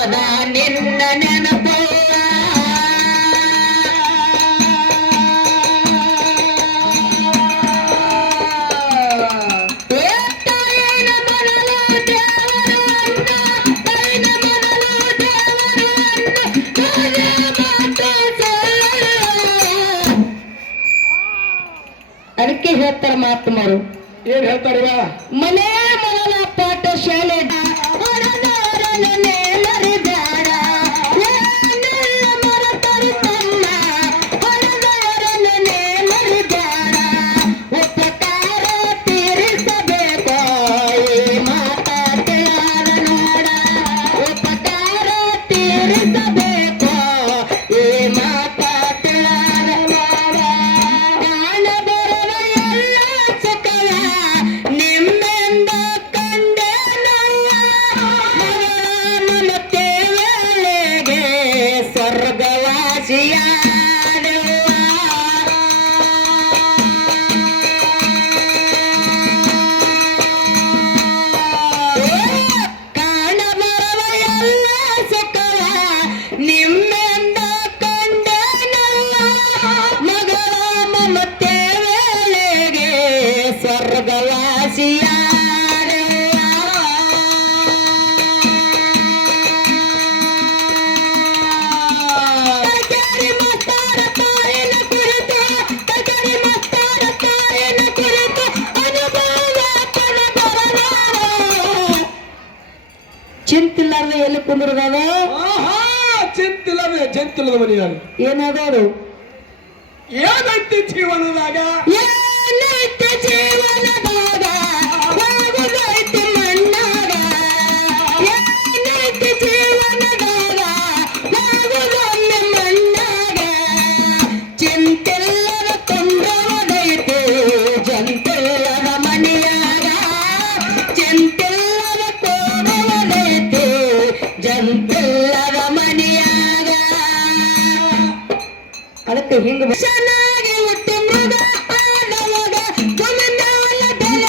ಸದಾ ನಿನ್ನ ನೆನಪು ಅದಕ್ಕೆ ಹೇಳ್ತಾರೆ ಮಹಾತ್ಮರು ಏನ್ ಹೇಳ್ತಾರಿವ ಮನೆ ಮನಲ ಪಾಠ ಶಾಲೆ ಉಪಕಾರ ತೀರಿಸಬೇಕು ಈ ಮಾತ ನೋಡ ಉಪಕಾರ ತೀರಿಸಬೇಕು ಈ ಮಾತ ನಿಮ್ಮಿಂದ ಕಂಡೆ ಮತ್ತೆ ವೇಳೆಗೆ ಸ್ವರ್ಗವಾಸಿಯ ಕಾಣಬರುವ ಎಲ್ಲ ಸುಖವ ನಿಮ್ಮಿಂದ ಕಂಡೆ ಮಗಳ ಮಮತೆ ವೇಳೆಗೆ ಸ್ವರ್ಗವಾಸಿಯ ಚಿಂತಿಲ್ಲಾರ್ದೆ ಎಲ್ಲಿ ಕುಂದ್ರದಾವ ಚಿಂತಿಲ್ಲದ ಮನೆಯಾಗ ಏನಾದವರು ಏನೈತಿ ಜೀವನದಾಗ ಏನೈತೆ ಜೀವನದಾಗ ಹೋಗುದೈತಿ ಮಣ್ಣಾಗ ಏನೈತೆ ಜೀವನದಾಗ ಹೋಗುದೊಮ್ಮೆ ಮಣ್ಣಾಗ ಚಿಂತಿಲ್ಲದ ಕೊಂಡೋದೈತಿ ಜಂತಿಲ್ಲದ ಮನೆಯಾಗ ಚಿಂತಿಲ್ಲದ ಕೊಂಡೋದೈತಿ ಜಂತಿಲ್ಲದ ಮನೆಯಾಗ ಅದಕ್ಕೆ ಹಿಂಗ ಚೆನ್ನಾಗಿ ಹುಟ್ಟಿ ಮೃಗ